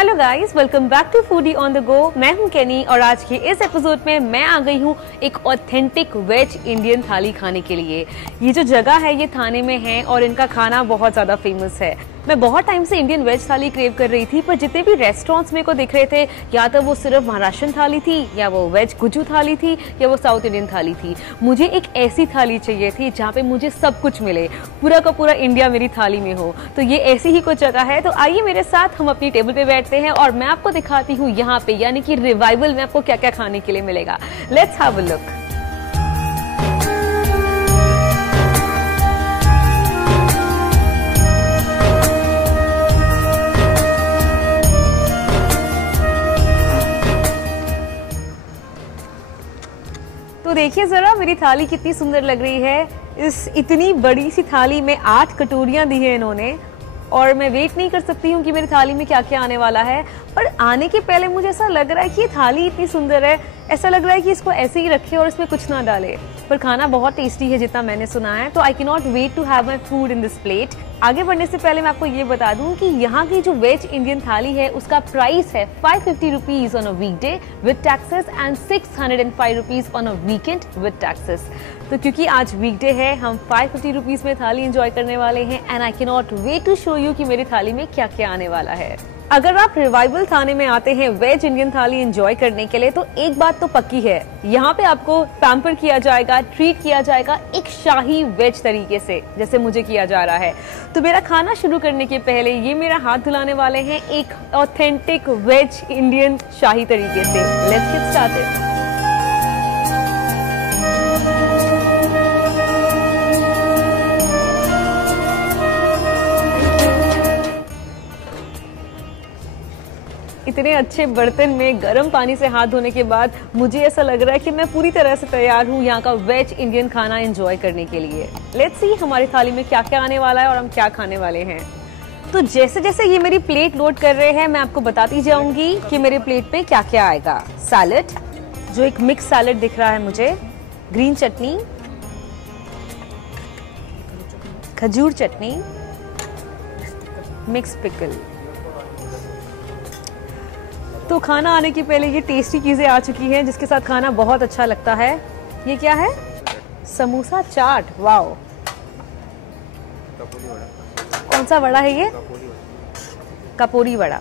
Hello guys, welcome back to foodie on the go. मैं हूं केनी और आज के इस एपिसोड में मैं आ गई हूं एक ऑथेंटिक वेज इंडियन थाली खाने के लिए। ये जो जगह है ये थाने में है और इनका खाना बहुत ज़्यादा फेमस है। मैं बहुत टाइम से इंडियन वेज थाली क्रेव कर रही थी, पर जितने भी रेस्टोरेंट्स मेरे को दिख रहे थे या तो वो सिर्फ महाराष्ट्रन थाली थी या वो वेज गुजू थाली थी या वो साउथ इंडियन थाली थी। मुझे एक ऐसी थाली चाहिए थी जहाँ पे मुझे सब कुछ मिले, पूरा का पूरा इंडिया मेरी थाली में हो। तो ये ऐसी ही कुछ जगह है, तो आइए मेरे साथ हम अपनी टेबल पे बैठते हैं और मैं आपको दिखाती हूँ यहाँ पे यानी कि रिवाइवल में आपको क्या क्या खाने के लिए मिलेगा। Let's have a look. तो देखिए जरा मेरी थाली कितनी सुंदर लग रही है। इस इतनी बड़ी सी थाली में 8 कटोरियां दी है इन्होंने और मैं वेट नहीं कर सकती हूँ कि मेरी थाली में क्या क्या आने वाला है। पर आने के पहले मुझे ऐसा लग रहा है कि ये थाली इतनी सुंदर है, ऐसा लग रहा है कि इसको ऐसे ही रखे और इसमें कुछ ना डाले। पर खाना बहुत टेस्टी है जितना मैंने सुना है, तो I can not wait to have my food in this plate. आगे बढ़ने से पहले मैं आपको ये बता दूं कि यहाँ की जो वेज इंडियन थाली है उसका प्राइस है 550 rupees on a weekday with taxes and 605 rupees on a weekend with taxes. तो क्योंकि आज वीकडे है, हम 550 रुपीज में थाली एंजॉय करने वाले हैं and I can not wait to show you कि मेरी थाली में क्या क्या आने वाला है। अगर आप रिवाइवल थाने में आते हैं वेज इंडियन थाली एंजॉय करने के लिए तो एक बात तो पक्की है, यहाँ पे आपको पैम्पर किया जाएगा, ट्रीट किया जाएगा एक शाही वेज तरीके से, जैसे मुझे किया जा रहा है। तो मेरा खाना शुरू करने के पहले ये मेरा हाथ धुलाने वाले हैं एक ऑथेंटिक वेज इंडियन शाही तरीके से। Let's get started. इतने अच्छे बर्तन में गर्म पानी से हाथ धोने के बाद मुझे ऐसा लग रहा है कि मैं पूरी तरह से तैयार हूँ यहाँ का वेज इंडियन खाना एंजॉय करने के लिए। लेट्स सी हमारी थाली में क्या क्या आने वाला है और हम क्या खाने वाले हैं। तो जैसे जैसे ये मेरी प्लेट लोड कर रहे हैं मैं आपको बताती जाऊंगी कि मेरे प्लेट पे क्या क्या आएगा। सैलेड, जो एक मिक्स सैलेड दिख रहा है मुझे, ग्रीन चटनी, खजूर चटनी, मिक्स पिकल। तो खाना आने के पहले ये टेस्टी चीजें आ चुकी हैं जिसके साथ खाना बहुत अच्छा लगता है। ये क्या है? समोसा चाट। वाओ, कौन सा वड़ा है ये? कपूरी वड़ा।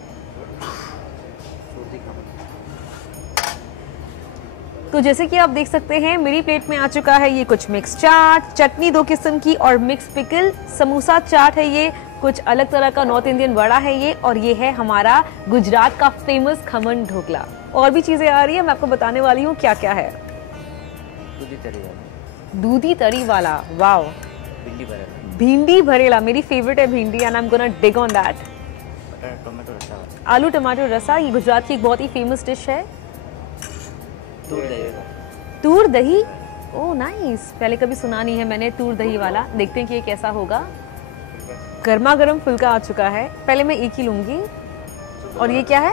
तो जैसे कि आप देख सकते हैं मेरी प्लेट में आ चुका है ये कुछ मिक्स चाट, चटनी 2 किस्म की और मिक्स पिकल। समोसा चाट है ये, कुछ अलग तरह का नॉर्थ इंडियन वड़ा है ये, और ये है हमारा गुजरात का फेमस खमन ढोकला। और भी चीजें आ रही है, मैं आपको बताने वाली हूँ क्या क्या है। दूधी तरी वाला, वाओ। भिंडी भरेला मेरी फेवरेट है भिंडी and I am gonna dig on that. आलू टमाटो रसा, ये गुजरात की एक बहुत ही फेमस डिश है। तूर दही, ओह नाइस, पहले कभी सुना नहीं है मैंने तूर दही वाला। देखते हैं कि ये कैसा होगा। गर्मा गर्म फुल्का आ चुका है, पहले मैं एक ही लूंगी। और ये क्या है?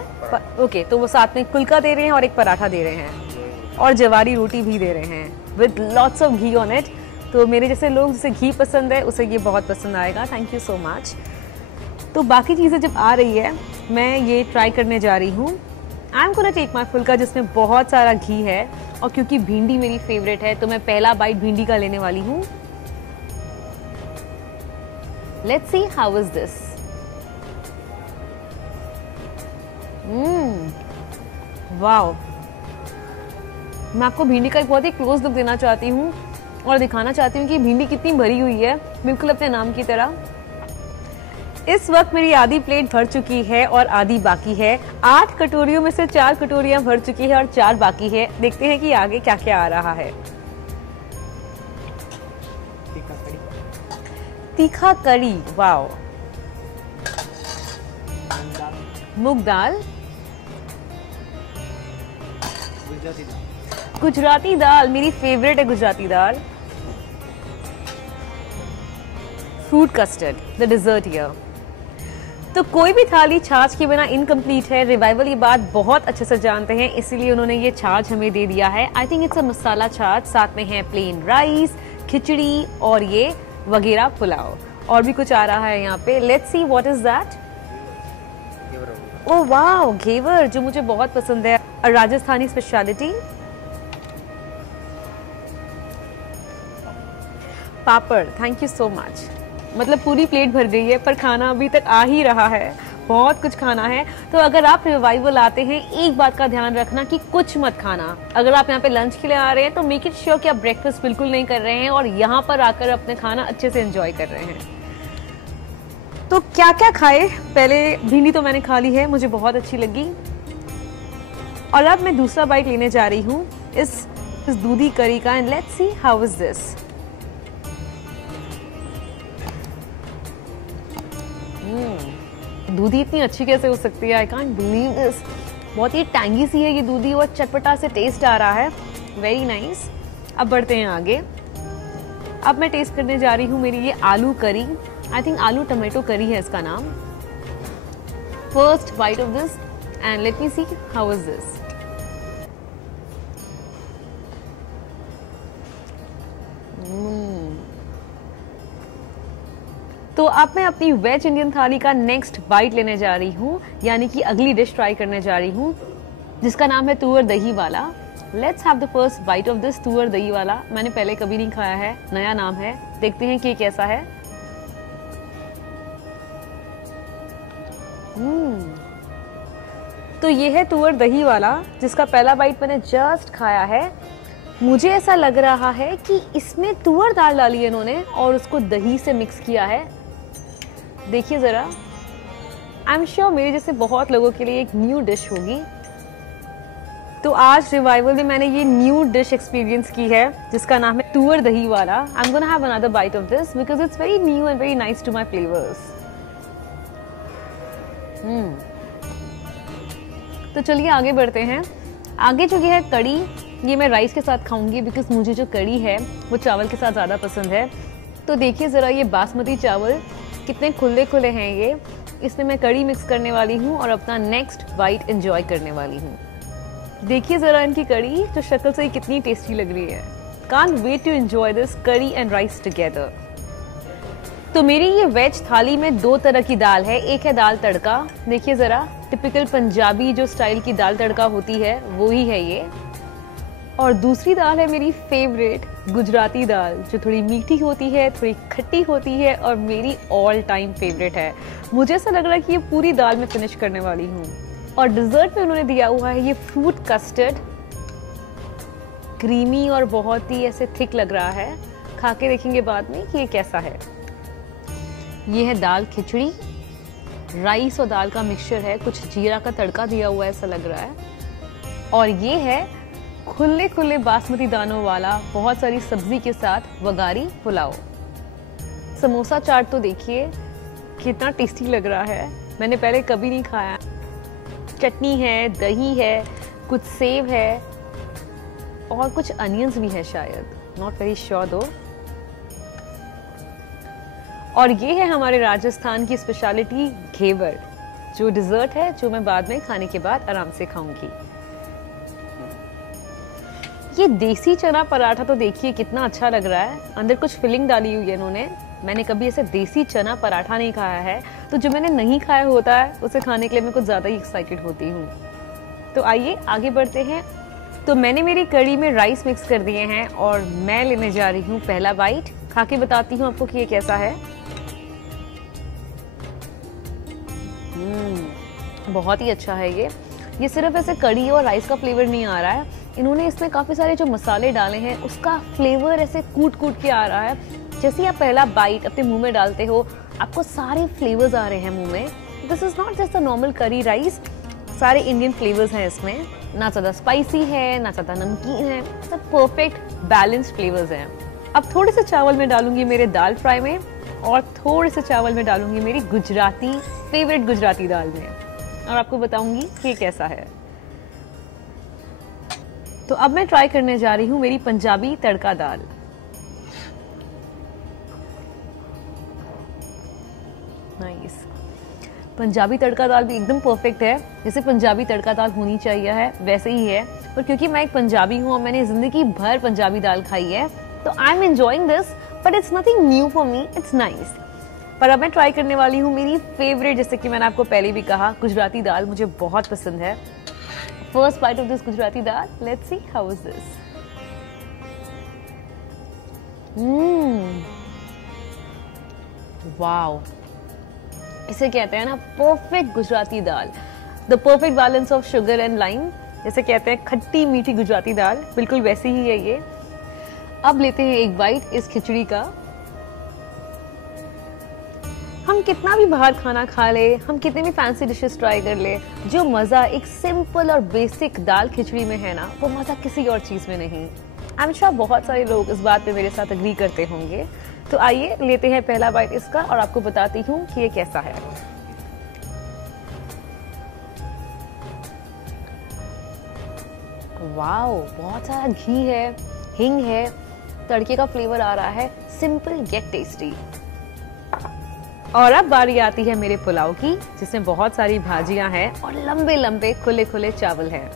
ओके, तो वो साथ में फुल्का दे रहे हैं और एक पराठा दे रहे हैं और जवारी रोटी भी दे रहे हैं with lots of ghee on it. तो मेरे जैसे लोग जिसे घी पसंद है उसे ये बहुत पसंद आएगा। Thank you so much. तो बाकी चीज़ें जब आ रही है मैं ये ट्राई करने जा रही हूँ। I am gonna take my phulka जिसमें बहुत सारा घी है, और क्योंकि भिंडी मेरी फेवरेट है तो मैं पहला बाइट भिंडी का लेने वाली हूँ। Let's see how is this. Wow, मैं आपको भिंडी का एक बहुत ही क्लोज लुक देना चाहती हूँ और दिखाना चाहती हूँ कि भिंडी कितनी भरी हुई है, बिल्कुल अपने नाम की तरह। इस वक्त मेरी आधी प्लेट भर चुकी है और आधी बाकी है। 8 कटोरियों में से 4 कटोरियां भर चुकी है और 4 बाकी है। देखते हैं कि आगे क्या क्या आ रहा है। तीखा करी, वाओ। मूंग दाल, गुजराती दाल मेरी फेवरेट है, गुजराती दाल। Fruit custard, the dessert here. तो कोई भी थाली छाछ के बिना इनकम्प्लीट है। रिवाइवल ये बात बहुत अच्छे से जानते हैं, इसीलिए उन्होंने ये छाछ हमें दे दिया है। आई थिंक इट्स अ मसाला छाछ, साथ में है प्लेन राइस, खिचड़ी और ये वगैरह पुलाव, और भी कुछ आ रहा है यहाँ पे। Let's see what is that. Oh वाह, घेवर जो मुझे बहुत पसंद है, और Rajasthani speciality. Papad, thank you so much. मतलब पूरी प्लेट भर गई है, पर खाना अभी तक आ ही रहा है, बहुत कुछ खाना है। तो अगर आप रिवाइवल आते हैं, एक बात का ध्यान रखना कि कुछ मत खाना। अगर आप यहाँ पे लंच के लिए आ रहे हैं तो मेक इट श्योर कि आप ब्रेकफास्ट बिल्कुल नहीं कर रहे हैं और यहाँ पर आकर अपने खाना अच्छे से एंजॉय कर रहे हैं। तो क्या क्या खाए, पहले भिंडी तो मैंने खा ली है, मुझे बहुत अच्छी लगी। और अब मैं दूसरा बाइट लेने जा रही हूँ इस दूधी करी का, and let's see how is this. दूधी इतनी अच्छी कैसे हो सकती है, आई कांट बिलीव दिस। बहुत ही टैंगी सी है ये दूधी और चटपटा से टेस्ट आ रहा है, वेरी नाइस। अब बढ़ते हैं आगे। अब मैं टेस्ट करने जा रही हूँ मेरी ये आलू करी, आई थिंक आलू टमाटो करी है इसका नाम। First bite of this and let me see how is this. तो अब मैं अपनी वेज इंडियन थाली का नेक्स्ट बाइट लेने जा रही हूँ, यानी कि अगली डिश ट्राई करने जा रही हूँ, जिसका नाम है तुअर दही वाला। Let's have the first bite of this tuar दही वाला। मैंने पहले कभी नहीं खाया है, नया नाम है, देखते हैं कि कैसा है। तो ये है तुअर दही वाला, जिसका पहला बाइट मैंने जस्ट खाया है। मुझे ऐसा लग रहा है कि इसमें तुअर दाल डाली है इन्होंने और उसको दही से मिक्स किया है। देखिए जरा, आई एम श्योर मेरे जैसे बहुत लोगों के लिए एक न्यू डिश होगी। तो आज रिवाइवल में मैंने ये न्यू डिश एक्सपीरियंस की है, जिसका नाम है तुअर दही वाला। I am gonna have another bite of this because it's very new and very nice to my flavours. तो चलिए आगे बढ़ते हैं। आगे जो ये है कड़ी, ये मैं राइस के साथ खाऊंगी बिकॉज मुझे जो कड़ी है वो चावल के साथ ज़्यादा पसंद है। तो देखिए ज़रा ये बासमती चावल कितने खुले खुले हैं ये, इसमें मैं कड़ी मिक्स करने वाली हूँ और अपना नेक्स्ट बाइट एंजॉय करने वाली हूँ। देखिए ज़रा इनकी कड़ी, जो शक्ल से ही कितनी टेस्टी लग रही है। Can't wait to enjoy this kadhi and rice together. तो मेरी ये वेज थाली में दो तरह की दाल है। एक है दाल तड़का, देखिए ज़रा टिपिकल पंजाबी जो स्टाइल की दाल तड़का होती है वो ही है ये। और दूसरी दाल है मेरी फेवरेट गुजराती दाल, जो थोड़ी मीठी होती है, थोड़ी खट्टी होती है और मेरी ऑल टाइम फेवरेट है। मुझे ऐसा लग रहा है कि ये पूरी दाल में फिनिश करने वाली हूँ। और डिजर्ट में उन्होंने दिया हुआ है ये फ्रूट कस्टर्ड, क्रीमी और बहुत ही ऐसे थिक लग रहा है। खा के देखेंगे बाद में कि ये कैसा है। ये है दाल खिचड़ी, राइस और दाल का मिक्सचर है, कुछ जीरा का तड़का दिया हुआ है ऐसा लग रहा है। और ये है खुले खुले बासमती दानों वाला बहुत सारी सब्जी के साथ वगारी पुलाव। समोसा चाट तो देखिए कितना टेस्टी लग रहा है, मैंने पहले कभी नहीं खाया। चटनी है, दही है, कुछ सेव है और कुछ अनियंस भी है शायद, नॉट वेरी श्योर दो। और ये है हमारे राजस्थान की स्पेशलिटी घेवर, जो डिजर्ट है, जो मैं बाद में खाने के बाद आराम से खाऊंगी। ये देसी चना पराठा तो देखिए कितना अच्छा लग रहा है, अंदर कुछ फिलिंग डाली हुई है इन्होंने। मैंने कभी ऐसे देसी चना पराठा नहीं खाया है, तो जो मैंने नहीं खाया होता है उसे खाने के लिए मैं कुछ ज्यादा ही एक्साइटेड होती हूँ। तो आइए आगे बढ़ते हैं। तो मैंने मेरी कड़ी में राइस मिक्स कर दिए हैं और मैं लेने जा रही हूँ पहला बाइट। खा के बताती हूँ आपको कि ये कैसा है। बहुत ही अच्छा है ये सिर्फ ऐसे कड़ी और राइस का फ्लेवर नहीं आ रहा है, इन्होंने इसमें काफी सारे जो मसाले डाले हैं उसका फ्लेवर ऐसे कूट कूट के आ रहा है। जैसे ही आप पहला बाइट अपने मुंह में डालते हो, आपको सारे फ्लेवर्स आ रहे हैं मुंह में। This is not just a normal curry rice, सारे इंडियन फ्लेवर्स हैं इसमें, ना ज्यादा स्पाइसी है ना ज्यादा नमकीन है, सब परफेक्ट बैलेंस्ड फ्लेवर्स हैं। अब थोड़े से चावल में डालूंगी मेरे दाल फ्राई में और थोड़े से चावल में डालूंगी मेरी गुजराती फेवरेट गुजराती दाल में, और आपको बताऊंगी कि कैसा है। तो अब मैं ट्राई करने जा रही हूँ मेरी पंजाबी तड़का दाल। नाइस। पंजाबी तड़का दाल भी एकदम परफेक्ट है, जैसे पंजाबी तड़का दाल होनी चाहिए है वैसे ही है। और क्योंकि मैं एक पंजाबी हूँ और मैंने जिंदगी भर पंजाबी दाल खाई है, तो I am enjoying this, but it's nothing new for me, it's nice. पर अब मैं ट्राई करने वाली हूँ मेरी फेवरेट, जैसे कि मैंने आपको पहले भी कहा, गुजराती दाल मुझे बहुत पसंद है। First bite of this Gujarati dal, let's see how is this. Wow, इसे कहते हैं ना परफेक्ट गुजराती दाल, the perfect balance of sugar and lime. जैसे कहते हैं खट्टी मीठी गुजराती दाल, बिल्कुल वैसी ही है ये। अब लेते हैं एक बाइट इस खिचड़ी का। हम कितना भी बाहर खाना खा ले, हम कितने भी फैंसी डिशेस ट्राई कर ले, जो मजा एक सिंपल और बेसिक दाल खिचड़ी में है ना, वो मजा किसी और चीज में नहीं। आई एम श्योर बहुत सारे लोग इस बात पे मेरे साथ अग्री करते होंगे। तो आइए लेते हैं पहला बाइट इसका और आपको बताती हूँ कि ये कैसा है। वाओ, बहुत सारा घी है, हिंग है, तड़के का फ्लेवर आ रहा है, सिंपल गेट टेस्टी। और अब बारी आती है मेरे पुलाव की, जिसमें बहुत सारी भाजियां हैं और लंबे लंबे खुले खुले चावल हैं।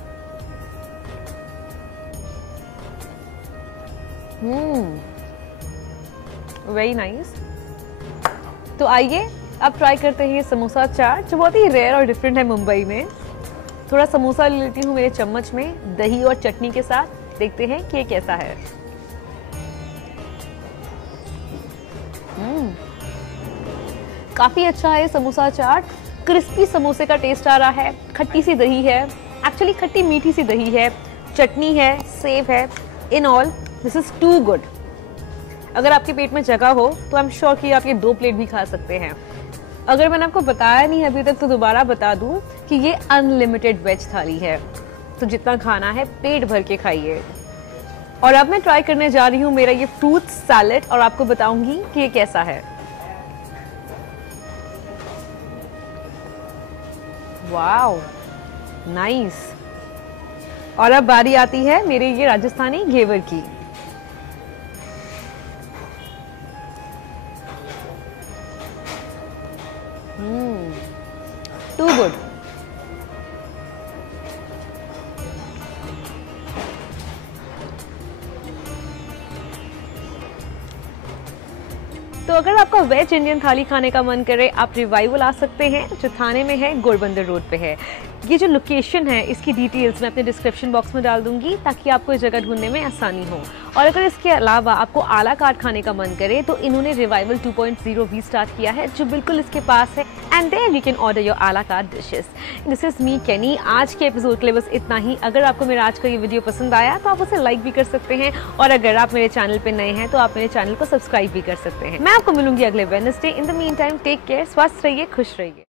Very nice. तो आइए अब ट्राई करते हैं ये समोसा चाट, जो बहुत ही रेयर और डिफरेंट है मुंबई में। थोड़ा समोसा ले लेती हूँ मेरे चम्मच में, दही और चटनी के साथ, देखते हैं कि ये कैसा है। काफी अच्छा है समोसा चाट, क्रिस्पी समोसे का टेस्ट आ रहा है, खट्टी सी दही है, एक्चुअली खट्टी मीठी सी दही है, चटनी है, सेव है। In all this is too good. अगर आपके पेट में जगह हो तो आई एम श्योर कि आप ये 2 प्लेट भी खा सकते हैं। अगर मैंने आपको बताया नहीं अभी तक तो दोबारा बता दूं कि ये अनलिमिटेड वेज थाली है, तो जितना खाना है पेट भर के खाइए। और अब मैं ट्राई करने जा रही हूँ मेरा ये फ्रूट सैलेड और आपको बताऊंगी कि ये कैसा है। Wow, nice. और अब बारी आती है मेरे ये राजस्थानी घेवर की। Too good. तो अगर आपका वेज इंडियन थाली खाने का मन करे, आप रिवाइवल आ सकते हैं, जो थाने में है, घोड़बंदर रोड पे है। ये जो लोकेशन है इसकी डिटेल्स मैं अपने डिस्क्रिप्शन बॉक्स में डाल दूंगी, ताकि आपको इस जगह ढूंढने में आसानी हो। और अगर इसके अलावा आपको आला कार्ट खाने का मन करे तो इन्होंने रिवाइवल 2.0 भी स्टार्ट किया है, जो बिल्कुल इसके पास है, and there you can order your a la carte dishes. This is me Kenny. आज के एपिसोड के लिए बस इतना ही। अगर आपको मेरा आज का ये वीडियो पसंद आया तो आप उसे लाइक भी कर सकते हैं, और अगर आप मेरे चैनल पे नए हैं तो आप मेरे चैनल को सब्सक्राइब भी कर सकते हैं। मैं आपको मिलूंगी अगले Wednesday. In the meantime take care, स्वस्थ रहिए, खुश रहिए।